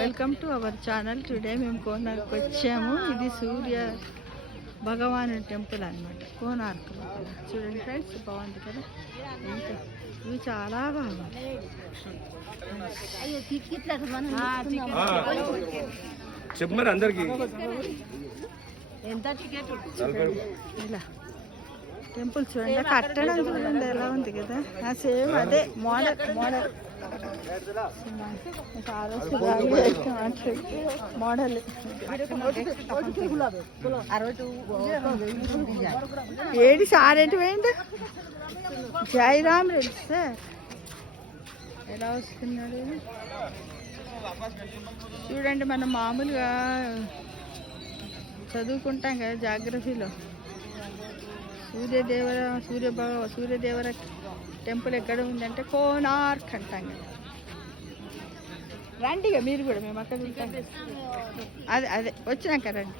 Welcome to our channel. Today మేము కోనార్క్ వచ్చాము. ఇది సూర్య భగవాను టెంపుల్ అనమాట, కోనార్క్. చూడండి ఫ్రెండ్స్, బాగుంది కదా. ఇవి చాలా బాగుంది. చెప్పమని అందరికి ఇలా టెంపుల్ చూడండి, కట్టడం చూడండి ఎలా ఉంది కదా. సేమ్ అదే మోడల్ మోడల్. ఏడి సారెంటి పోయింది. జైరామ్ రెడ్డి సార్ ఎలా వస్తున్నాడు చూడండి. మనం మామూలుగా చదువుకుంటాం కదా జాగ్రఫీలో, సూర్యదేవర టెంపుల్ ఎక్కడ ఉందంటే కోనార్క్ అంటాం కదా. రండి ఇక మీరు కూడా, మేము అక్కడ ఉంటాం. అదే వచ్చినాక రండి.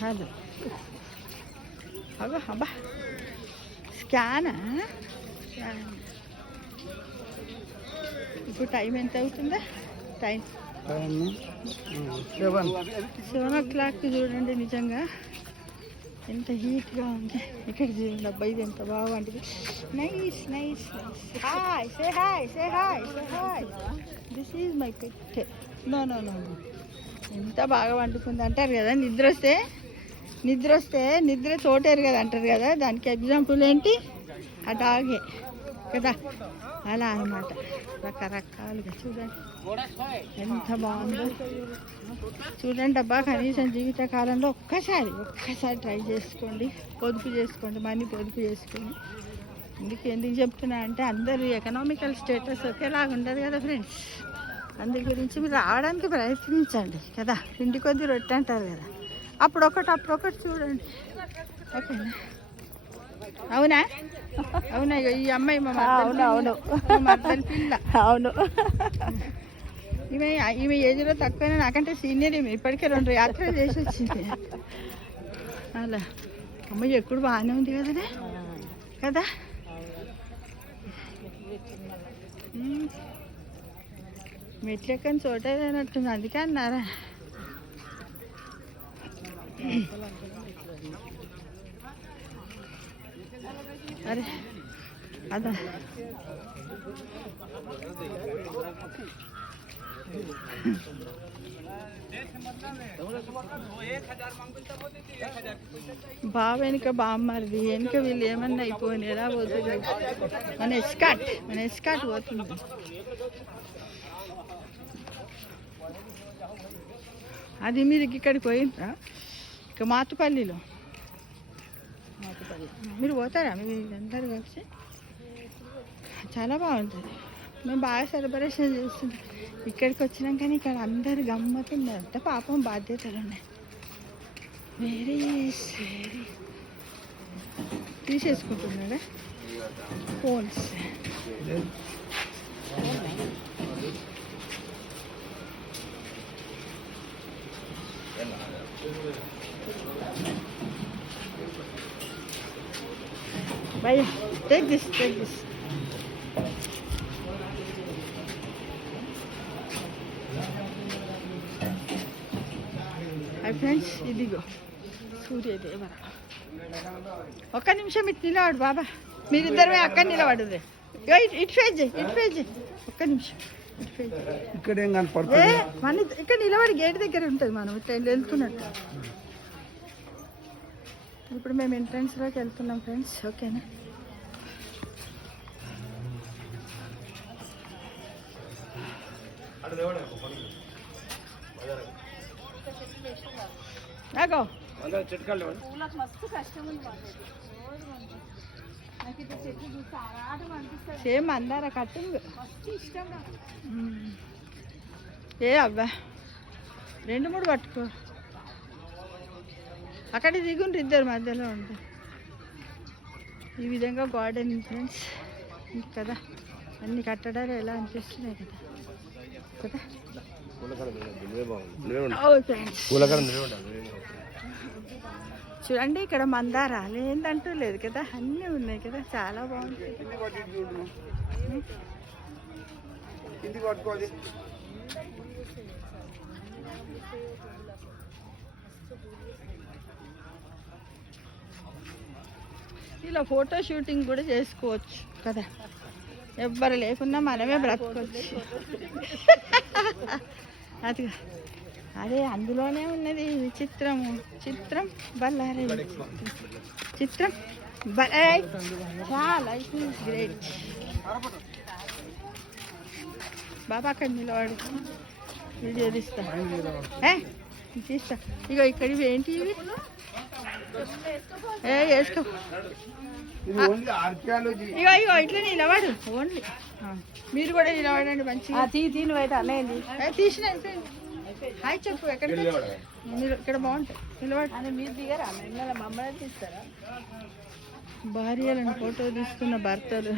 హలో అబ్బా అబ్బా, స్కానా? ఇప్పుడు టైం ఎంత అవుతుందా? Time 7 o'clock. చూడండి, నిజంగా ఎంత హీట్గా ఉంది ఇక్కడ. చూడండి అబ్బాయి, ఇది ఎంత బాగుంటుంది. Nice nice nice. Hi, say hi, say hi, say hi. This is my pet. No no no no. ఎంత బాగా వండుకుంది అంటారు కదా, నిద్ర వస్తే నిద్ర చోటేరు కదా అంటారు కదా. దానికి ఎగ్జాంపుల్ ఏంటి? ఆ డాగే కదా, అలా అనమాట. రకరకాలుగా చూడండి ఎంత బాగుందో. చూడండి అబ్బా, కనీసం జీవితకాలంలో ఒక్కసారి ట్రై చేసుకోండి, పొదుపు చేసుకోండి, మనీ పొదుపు చేసుకోండి. ఎందుకు చెప్తున్నా అంటే, అందరూ ఎకనామికల్ స్టేటస్ ఒకేలాగా ఉండదు కదా ఫ్రెండ్స్. అందు గురించి మీరు రావడానికి ప్రయత్నించండి కదా. ఇంటి కొద్ది రొట్టె అంటారు కదా, అప్పుడొకటి చూడండి. ఓకేనా? అవునా? ఈ అమ్మాయి మా మద్దలు పిల్ల. అవును, ఈమె ఏజ్లో తక్కువైనా నాకంటే సీనియర్. ఈమె ఇప్పటికే 2 యాత్రలు చేసి వచ్చింది. అలా అమ్మాయి ఎప్పుడు బాగానే ఉంది కదనే కదా. మెట్లెక్కని చోటేదన్నట్టుంది, అందుకే అన్నారా. అరే అదా, బావ వెనుక బామ్మరిది వెనుక వీళ్ళు ఏమన్నా అయిపోయింది. ఎలా పోతుంది మన ఎస్కాట్ పోతుంది. అది మీరు ఇక్కడికి పోయిండ్రా, ఇక మాతుపల్లిలో మీరు పోతారా? మీరు అందరు కలిసి చాలా బాగుంటుంది. మేము బాగా సెలబ్రేషన్ చేస్తున్నాం. ఇక్కడికి వచ్చినాం కానీ ఇక్కడ అందరు గమ్మతుందంటే పాపం బాధ్యతలు ఉన్నాయి. వెరీ తీసేసుకుంటున్నాడా phones. Bye. Take this. Hi friends, ఇదిగో సూర్యదేవర. ఒక్క నిమిషం ఇటు నిలబడు బాబా, మీరిద్దరు అక్కడ నిలబడుదే. ఇటు ఫేజ్ ఒక్క నిమిషం. ఇక్కడ ఏం కనపడుతుంది? మన ఇక్కడ నిలబడి గేట్ దగ్గర ఉంటుంది, మనం ఇట్లా వెళ్తున్నట్టు. ఇప్పుడు మేము ఎంట్రన్స్లోకి వెళ్తున్నాం ఫ్రెండ్స్. ఓకేనా? సేమ్ అందరా కట్టింగ్ ఏ అబ్బా, 2-3 పట్టుకో. అక్కడ దిగుండ్రు, ఇద్దరు మధ్యలో ఉంటుంది. ఈ విధంగా గార్డెన్ ఫ్రెండ్స్ కదా. అన్ని కట్టడాలు ఎలా అనిపిస్తున్నాయి కదా. చూడండి, ఇక్కడ మందారాలు ఏంటంటూ లేదు కదా, అన్నీ ఉన్నాయి కదా, చాలా బాగుంటాయి. కిందికి పట్టుకోవాలి. ఇలా ఫోటో షూటింగ్ కూడా చేసుకోవచ్చు కదా, ఎవ్వరు లేకున్నా మనమే బ్రతకొచ్చు. అది అదే అందులోనే ఉన్నది చిత్రము, చిత్రం బల్లారే చిత్రం లైఫ్ ఈజ్ గ్రేట్. బాబా అక్కడ నిలవాడు, వీడియో తీస్తా తీస్తా. ఇగో ఇక్కడివి ఏంటి ఇవి? వేసుకో. ఇగో ఇగో ఇట్లా నిలవాడు ఓన్లీ. మీరు కూడా నిలబడండి మంచిగా. తీసిన హాయ్ చెప్పు. ఎక్కడ ఇక్కడ బాగుంటాయి నిలబడి. మీరు దిగరా? మమ్మల్ని తీస్తారా? భార్యలను ఫోటో తీసుకున్న భర్తలు.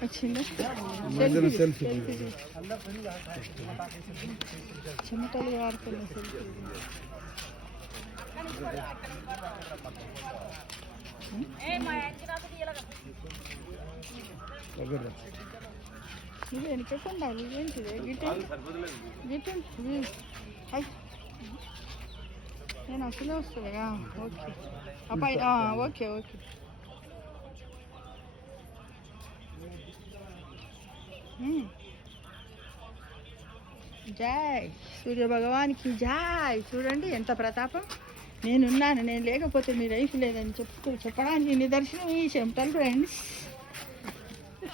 వచ్చిందా చెమటలు వాడుతున్న సెల్ఫీ. ఇది వెనుకకుండా ఇదేంటిది? గిట్ నేను అసలే వస్తుందా? ఓకే అబ్బాయి, ఓకే ఓకే. జై సూర్య భగవానికి జై. చూడండి ఎంత ప్రతాపం. నేనున్నాను, నేను లేకపోతే మీ లైఫ్ లేదని చెప్పడానికి నిదర్శనం ఈ చెమటలు ఫ్రెండ్స్.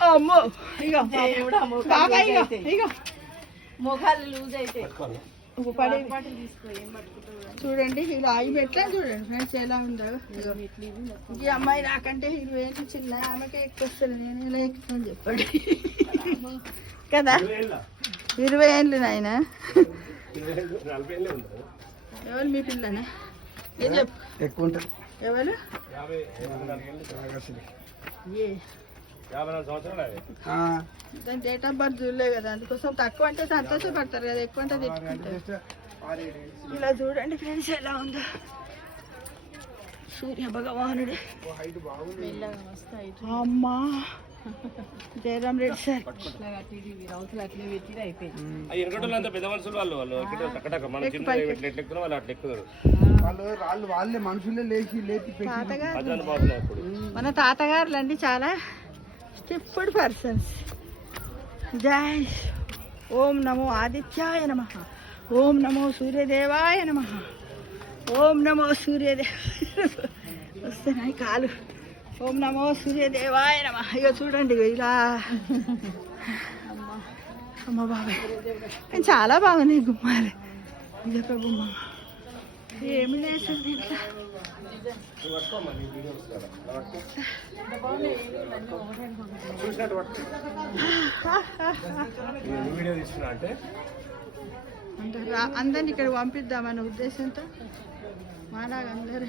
అమ్మో ఇగో బాబా, ఇగో ఇగో మొఖాలు లూజ్ అయితే చూడండి. ఇలా ఆగి పెట్టా చూడండి ఫ్రెండ్స్ ఎలా ఉందో. ఈ అమ్మాయి నాకంటే 20 ఏళ్ళు చిన్న, ఆమెకే ఎక్కువ వస్తుంది. నేను ఎలా ఎక్కుతాను చెప్పండి కదా. 20 ఏళ్ళు నాయన. ఎవరు మీ పిల్లనా? ఏం చెప్పు ఎక్కువ ఉంటుంది. ఎవరు? దాని డేట్ ఆఫ్ బర్త్ చూడలే కదా, అందుకోసం తక్కువ అంటే సంతోషపడతారు కదా, ఎక్కువ అంటే తిట్టుకుంటారు. ఇలా చూడండి ఫ్రెండ్స్ ఎలా ఉందో సూర్య భగవానుడు. అమ్మా జయరామ్ రెడ్డి సార్. వాళ్ళే మనుషులే లేచి మన తాతగారులు అండి, చాలా స్టిఫ్డ్ పర్సన్స్. జై ఓం నమో ఆదిత్యాయ నమః, ఓం నమో సూర్యదేవాయ నమః, ఓం నమో సూర్యదేవాయ. వస్తున్నాయి కాలు. ఓం నమో సూర్యదేవాయ నమః. ఇక చూడండి ఇలా. అమ్మ బాబాయ్ కానీ చాలా బాగున్నాయి గుమ్మాలు. ఇదొక గుమ్మ. ఏమి లేదు దీంట్లో. అందరిని ఇక్కడ పంపిద్దామన్న ఉద్దేశంతో మాలాగా అందరు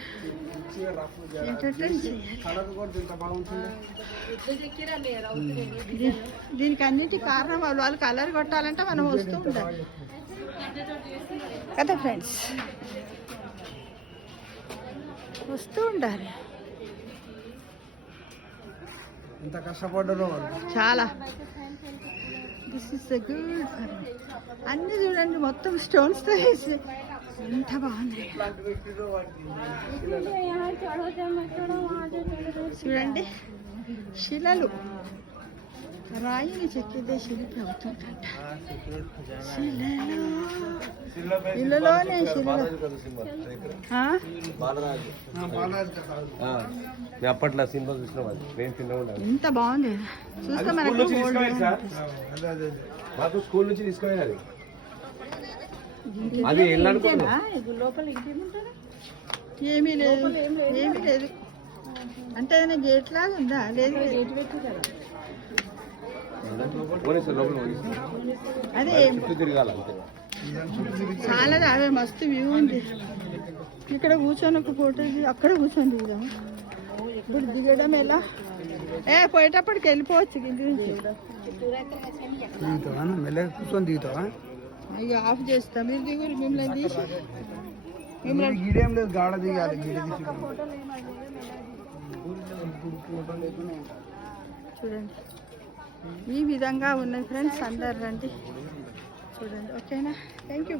ఎంటర్టైన్ దీనికి అన్నింటి కారణం వాళ్ళు కలర్ కొట్టాలంటే మనం వస్తూ ఉండాలి కదా ఫ్రెండ్స్, వస్తూ ఉండాలి. ఎంత కష్టపడ్డారో చాలా. This is the good. అన్నీ చూడండి మొత్తం స్టోన్స్తో వేసి ఎంత బాగుంది చూడండి. శిలలు రాయిని చెక్కితే శిల్పి అవుతుందంట. శిలలో ఇళ్ళలోనే శిలలు. అప్పట్లో సినిమా చూసినా ఎంత బాగుంది చూస్తే మనకు. మాకు స్కూల్ నుంచి తీసుకెళ్ళాలి. ఏమీ లేదు, ఏమీ లేదు. అంటే ఏదైనా గేట్ లాగా ఉందా? లేదు, అదే చాలా అవే మస్తు వ్యూ ఉంది. ఇక్కడ కూర్చొని ఒక ఫోటో, అక్కడ కూర్చొని దిగుదాం. ఇప్పుడు దిగడం ఎలా? పోయేటప్పటికి వెళ్ళిపోవచ్చు కింది నుంచి. దిగుతావా? మెల్లగా కూర్చొని దిగుతావా? ఇక ఆఫ్ చేస్తాం. మీరు దిగురు, మిమ్మల్ని తీసి మిమ్మల్ని గీడేం లేదు, గాడ దిగాలి. చూడండి ఈ విధంగా ఉన్నాయి ఫ్రెండ్స్. అందరు రండి చూడండి. ఓకేనా? Thank you.